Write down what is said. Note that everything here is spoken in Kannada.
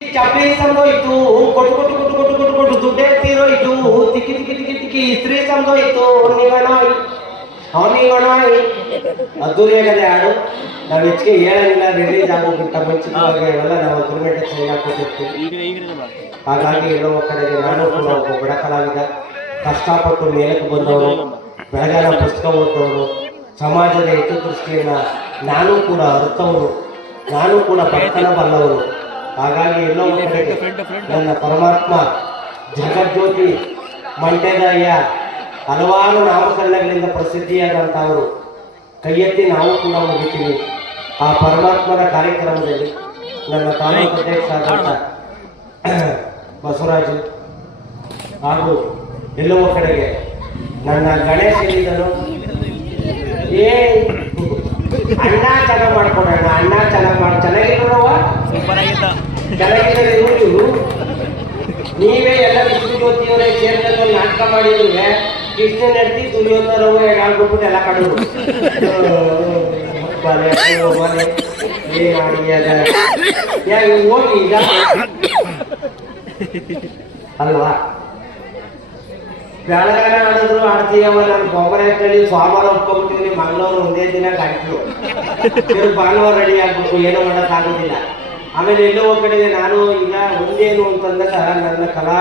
ಚಾಕ್ರಿ ಸಂದೋಯ್ತು, ಕೊಟ್ಟು ಕೊಟ್ಟು ಕೊಟ್ಟು ಕೊಟ್ಟು ಕೊಟ್ಟು ಕೊಟ್ಟು ದುಡ್ಡೇ ತೀರೋಯ್ತು, ತಿಕ್ಕಿ ತಿಕ್ಕಿ ತಿಕ್ಕಿ ತಿಕ್ಕಿ ಇಸ್ತ್ರಿ ಸಂದೋಯ್ತು, ಅವನಿಗಣಾಯ್ ಅದ್ದೂರಿಯಾಗದೆ ಹಾಡು. ನಾವು ಹೆಚ್ಚಿಗೆ ಹೇಳಂಗಿಲ್ಲ, ರಿಲೀಸ್ ಆಗೋಗಿಟ್ಟ ಮುಂಚಿತವಾಗಿ ಅವೆಲ್ಲ ನಾವು ಅಗ್ರಿಮೆಂಟ್ ಸೈನ್ ಹಾಕೋತಿರ್ತೀವಿ. ಹಾಗಾಗಿ ಹೇಳುವ ಕಡೆಗೆ ನಾನು ಕೂಡ ಒಬ್ಬ ಬಡ ಕಲಾವಿದ, ಕಷ್ಟಪಟ್ಟು ಮೇಲಕ್ಕೆ ಬಂದವರು, ಬೆಳಗಾನ ಪುಸ್ತಕ ಓದೋರು, ಸಮಾಜದ ಹಿತದೃಷ್ಟಿಯನ್ನು ನಾನು ಕೂಡ ಅರ್ಥವರು, ನಾನು ಕೂಡ ಬಡತನ ಬಲ್ಲವರು. ಹಾಗಾಗಿ ಎಲ್ಲೋ ಕಡೆಗೆ ನನ್ನ ಪರಮಾತ್ಮ ಜಗಜ್ಯೋತಿ ಮಂಡ್ಯದಯ್ಯ ಹಲವಾರು ನಾಮಕರಣಗಳಿಂದ ಪ್ರಸಿದ್ಧಿಯಾದಂಥವರು ಕೈ ಎತ್ತಿ ನಾವು ಕೂಡ ಮುಗಿತೀವಿ. ಆ ಪರಮಾತ್ಮನ ಕಾರ್ಯಕ್ರಮದಲ್ಲಿ ನನ್ನ ತಾಲೂಕು ಅಧ್ಯಕ್ಷ ಆದಂಥ ಬಸವರಾಜು ಹಾಗೂ ಎಲ್ಲೋ ಕಡೆಗೆ ನನ್ನ ಗಣೇಶ ಹೇಳಿದನು, ಏ ಅಣ್ಣ ಚೆನ್ನಾಗಿ ಮಾಡ್ಕೊಡೋಣ, ಅಣ್ಣ ಚೆನ್ನಾಗಿರೋವ ಚೆನ್ನಾಗಿದ್ದಾರೆ ಇವರು. ನೀವೇ ಎಲ್ಲ ವಿಷ್ಣು ಜ್ಯೋತಿಯವರೇ ಸೇರ್ಕೊಂಡು ನಾಟಕ ಮಾಡಿದ್ರೆ ಕೃಷ್ಣ ನಡ್ತಿ ದುರ್ಯೋಧನವು ಹೇಳ್ಬಿಟ್ಟು ಎಲ್ಲ ಕಡೋರು ಹೋಗಿ ಈಗ ಅಲ್ವಾ. ಬೆಳಗಾನ ಆಡಿದ್ರು ಆಡ್ತೀಯವ, ನಾನು ಗೊಬ್ಬರ ಸೋಮವಾರ ಒಪ್ಕೊಂಡ್ಬಿಟ್ಟಿದ್ದೀನಿ, ಮಂಗಳವಾರ ಒಂದೇ ದಿನ ಗಂಟಲು ಭಾನುವಾರ ರೆಡಿ ಆಗ್ಬೇಕು, ಏನೋ ಮಾಡೋಕ್ಕಾಗೋದಿಲ್ಲ. ಆಮೇಲೆ ಎಲ್ಲೋ ಕಡೆಗೆ ನಾನು ಈಗ ಒಂದೇನು ಅಂತಂದಾಗ ನನ್ನ ಕಲಾ